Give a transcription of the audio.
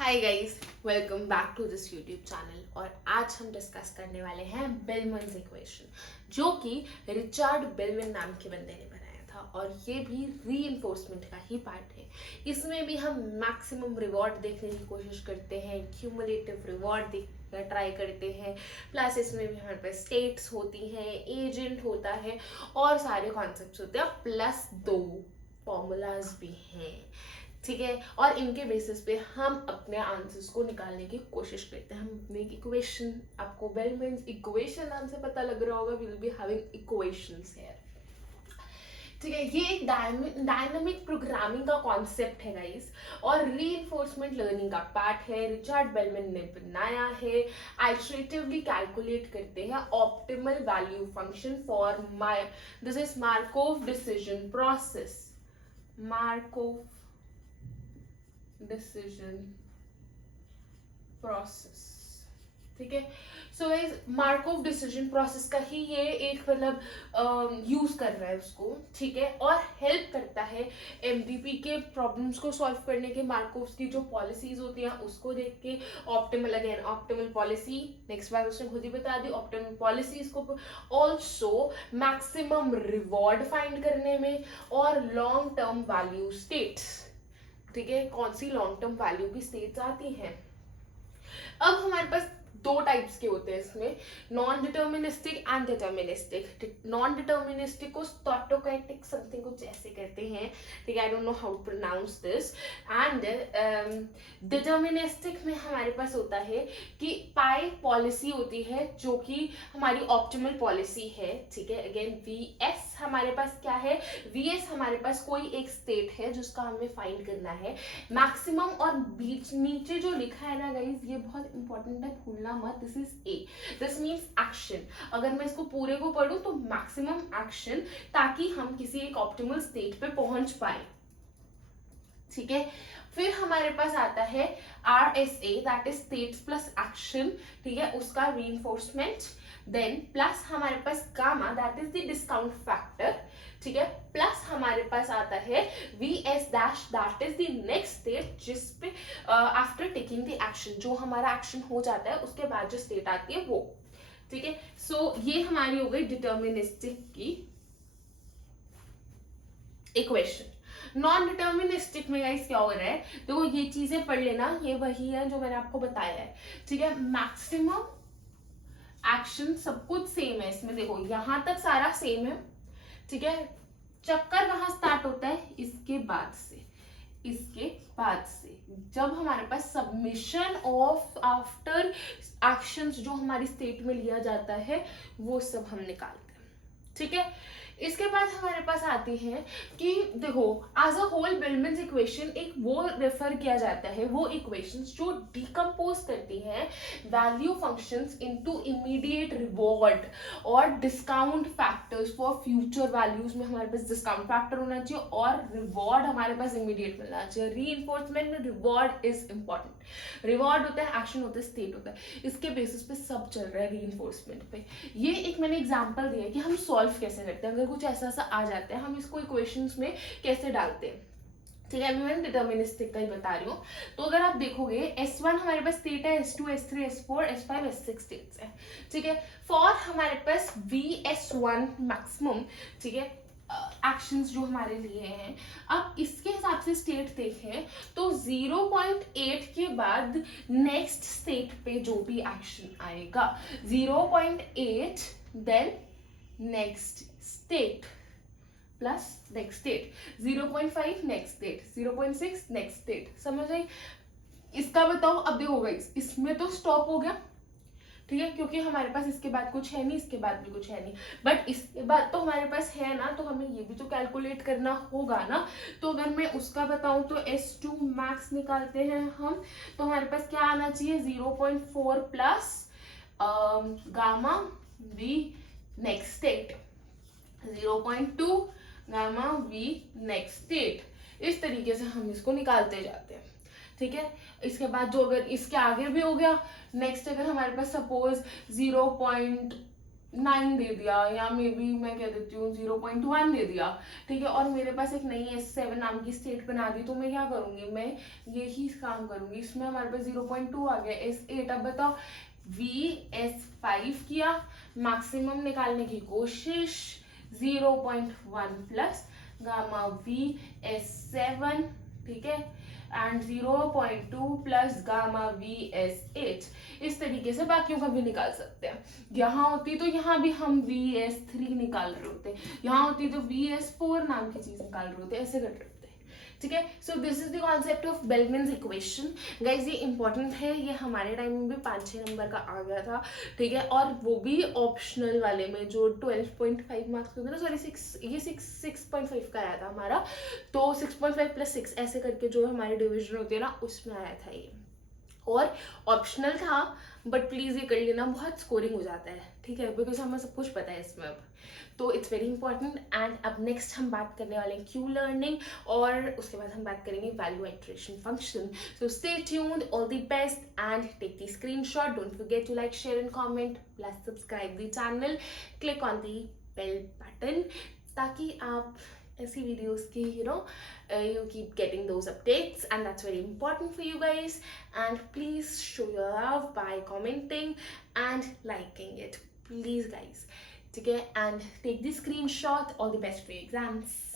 Hi guys, welcome back to this YouTube channel. और आज हम डिस्कस करने वाले हैं बेलमन्स इक्वेशन, जो कि रिचर्ड बेलमन नाम के बंदे ने बनाया था। और ये भी रीइंफोर्समेंट का ही पार्ट है। इसमें भी हम मैक्सिमम रिवॉर्ड देखने की कोशिश करते हैं, क्यूमुलेटिव रिवॉर्ड देखने ट्राई करते हैं। प्लस इसमें भी हमारे पास स्टेट्स होती हैं, एजेंट होता है और सारे कॉन्सेप्ट्स होते हैं, प्लस दो फॉर्मूलाज भी हैं। ठीक है, और इनके बेसिस पे हम अपने आंसर्स को निकालने की कोशिश करते हैं। हम अपने इक्वेशन, आपको बेलमैन्स इक्वेशन नाम से पता लग रहा होगा, we will be having equations here. ठीक है, ये एक डायनामिक प्रोग्रामिंग का कॉन्सेप्ट है गाइस, और रीइंफोर्समेंट लर्निंग का पार्ट है। रिचर्ड बेलमैन ने बनाया है। आइटरेटिवली कैलकुलेट करते हैं optimal value function for this is Markov decision process. Markov decision process, ठीक है। So guys, Markov decision process का ही ये एक मतलब यूज कर रहा है उसको, ठीक है। और हेल्प करता है एमडीपी के प्रॉब्लम्स को सॉल्व करने के। मार्कोव की जो पॉलिसीज होती हैं उसको देख के optimal, again optimal policy, next बार उसने खुद ही बता दी ऑप्टिमल पॉलिसीज को। ऑल्सो मैक्सिमम रिवॉर्ड फाइंड करने में, और लॉन्ग टर्म वैल्यू स्टेट्स, ठीक है, कौन सी लॉन्ग टर्म वैल्यू की स्टेट्स आती हैं। अब हमारे पास दो टाइप्स के होते हैं इसमें, non deterministic and deterministic. Non deterministic को स्टोटोकैटिक समथिंग कुछ ऐसे कहते हैं, ठीक है, I don't know how to pronounce this. And deterministic में हमारे पास होता है कि पाई पॉलिसी होती है जो कि हमारी ऑप्टिमल पॉलिसी है, ठीक है। अगेन वी एस हमारे पास क्या है, वी एस हमारे पास कोई एक स्टेट है जिसका हमें फाइंड करना है। मैक्सिमम और बीच नीचे जो लिखा है ना गाइज, ये बहुत इंपॉर्टेंट है, भूलना मत। This is a, this means action. अगर मैं इसको पूरे को पढ़ूं तो मैक्सिमम एक्शन, ताकि हम किसी एक ऑप्टिमल स्टेट पे पहुंच पाए, ठीक है। फिर हमारे पास आता है R S A, that is states plus action, ठीक है, उसका रीइंफोर्समेंट। देन प्लस हमारे पास gamma, that is the discount factor, ठीक है। प्लस हमारे पास आता है V S dash, that is the next state जिसपे आफ्टर टेकिंग द एक्शन, जो हमारा एक्शन हो जाता है उसके बाद जो स्टेट आती है वो, ठीक है। सो ये हमारी हो गई डिटर्मिनिस्टिक की इक्वेशन। नॉन डिटर्मिनिस्टिक में गाइस क्या हो रहा है, देखो ये चीजें पढ़ लेना, ये वही है जो मैंने आपको बताया है, ठीक है। मैक्सिमम एक्शन सब कुछ सेम है इसमें, देखो यहां तक सारा सेम है, ठीक है। चक्कर कहां स्टार्ट होता है, इसके बाद से, इसके बाद से जब हमारे पास सबमिशन ऑफ आफ्टर एक्शंस जो हमारी स्टेट में लिया जाता है वो सब हम निकालते हैं, ठीक है। इसके बाद हमारे पास आती है कि देखो एज अ होल बेलमैन्स इक्वेशन एक वो रेफर किया जाता है, वो इक्वेशंस जो डिकम्पोज करती हैं value functions into immediate reward और discount factors for future values में हमारे पास डिस्काउंट फैक्टर होना चाहिए और रिवॉर्ड हमारे पास इमीडिएट मिलना चाहिए। रीइंफोर्समेंट में रिवॉर्ड इज इंपॉर्टेंट। रिवॉर्ड होता है, एक्शन होता है, स्टेट होता है, इसके बेसिस पे सब चल रहा है रीइंफोर्समेंट पे। ये एक मैंने एग्जांपल दिया है कि हम सॉल्व कैसे करते हैं, अगर कुछ ऐसा ऐसा आ जाता है हम इसको इक्वेशंस में कैसे डालते हैं, ठीक है। अभी मैं डिटर्मिनिस्टिक का ही बता रही हूँ। तो अगर आप देखोगे S1 हमारे पास स्टेट है, S2 S3 S4 S5 S6 states है, ठीक है। फॉर हमारे पास VS1 मैक्सिमम, ठीक है, एक्शंस जो हमारे लिए हैं। अब इसके हिसाब से स्टेट देखें तो 0.8 के बाद नेक्स्ट स्टेट पे जो भी एक्शन आएगा, 0.8 then next state plus next state, 0.5 next state, 0.6 next state, समझ आई। इसका बताओ, अब देखो गाइस इसमें तो स्टॉप हो गया, ठीक है, क्योंकि हमारे पास इसके बाद कुछ है नहीं, इसके बाद भी कुछ है नहीं, बट इसके बाद तो हमारे पास है ना, तो हमें ये भी तो कैलकुलेट करना होगा ना। तो अगर मैं उसका बताऊं तो S2 मैक्स निकालते हैं हम, तो हमारे पास क्या आना चाहिए, 0.4 plus gamma V next state, 0.2 gamma V next state. इस तरीके से हम इसको निकालते जाते हैं, ठीक है। इसके बाद जो अगर इसके आगे भी हो गया, नेक्स्ट अगर हमारे पास सपोज 0.2 9 दे दिया, या मे बी मैं कह देती हूँ 0.1 दे दिया, ठीक है, और मेरे पास एक नई S7 नाम की स्टेट बना दी, तो मैं क्या करूँगी, मैं यही काम करूँगी। इसमें हमारे पास 0.2 आ गया, S8। अब बताओ, VS5 किया, मैक्सिमम निकालने की कोशिश, 0.1 प्लस गामा VS7, ठीक है, एंड 0.2 प्लस गामा VS8। इस तरीके से बाकियों का भी निकाल सकते हैं। यहाँ होती तो यहाँ भी हम VS3 निकाल रहे होते, यहाँ होती तो VS4 नाम की चीज निकाल रहे होते, ऐसे कर रहे होते, ठीक है। So this is the concept of Bellman's equation guys. ये इंपॉर्टेंट है, ये हमारे टाइम में भी 5-6 नंबर का आ गया था, ठीक है, और वो भी ऑप्शनल वाले में, जो 12.5 मार्क्स होते ना, सॉरी 6.5 का आया था हमारा, तो 6.5 प्लस 6 ऐसे करके जो हमारे डिविजन होते हैं ना, उसमें आया था ये, और ऑप्शनल था, बट प्लीज ये कर लेना, बहुत स्कोरिंग हो जाता है, ठीक है, बिकॉज हमें सब कुछ पता है इसमें अब, तो इट्स वेरी इंपॉर्टेंट। एंड अब नेक्स्ट हम बात करने वाले हैं क्यू लर्निंग, और उसके बाद हम बात करेंगे value iteration function. So stay tuned, all the best, and take the screenshot, don't forget to like, share and comment, plus subscribe the channel, click on the bell button, ताकि आप ऐसी videos की you keep getting those updates, and that's very important for you guys. And please show your love by commenting and liking it, please guys, okay, and take the screenshot. All the best for your exams.